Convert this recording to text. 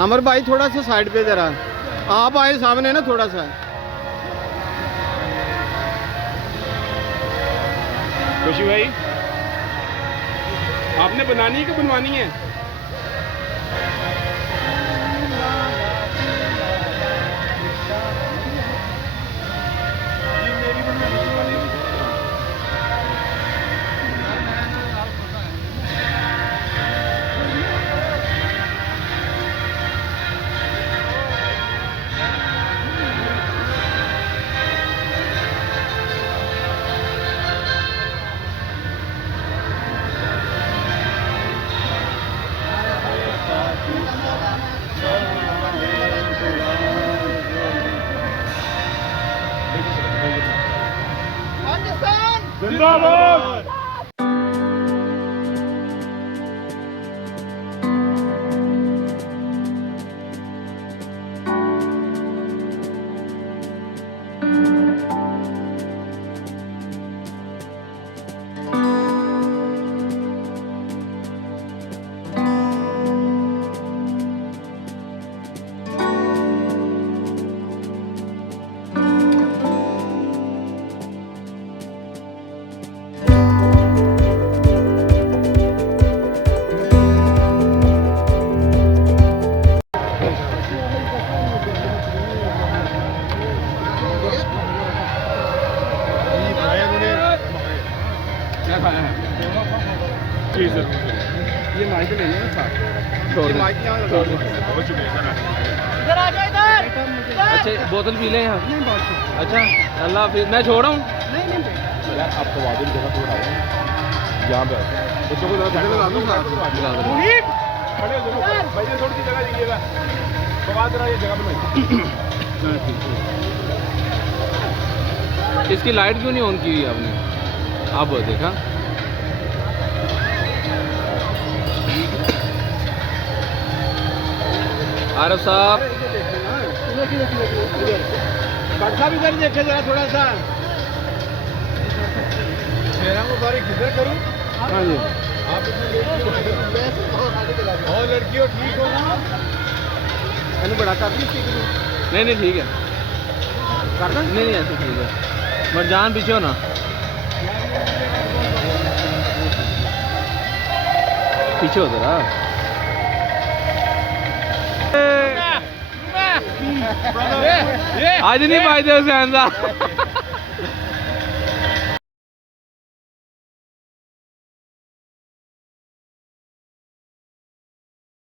अमर भाई थोड़ा सा साइड पे जरा, आप आए सामने ना थोड़ा सा। खुशी भाई, आपने बनानी है कि बनवानी है? जिंदाबाद। क्या खाया है? जी सर, ये माइक ले लेना साथ। बहुत शुक्रिया सर। इधर आ जाओ, इधर। अच्छा बोतल पी लें यहाँ। अच्छा अल्लाह हाफिज़, मैं छोड़ रहा हूँ। यार आपको वादे की जगह थोड़ा है यहाँ पे बच्चों को जरा साइड लगा दो। खड़े हो जाओ भाई, ये थोड़ी सी जगह दीजिएगा। बवाद रहा, ये जगह बनाइए। इसकी लाइट क्यों नहीं ऑन की हुई आपने? आप देखा आरफ साहब, बरसा भी इधर देखे जरा थोड़ा सा। मेरा मुबारक किधर करूं? हाँ जी, आप और लड़कियों ठीक हो ना? मैंने बड़ा कर दी। नहीं नहीं ठीक है, करना नहीं नहीं ऐसे ठीक है, मर जान पीछे हो ना। पीछे हो जरा। आज नहीं पाए थे उसे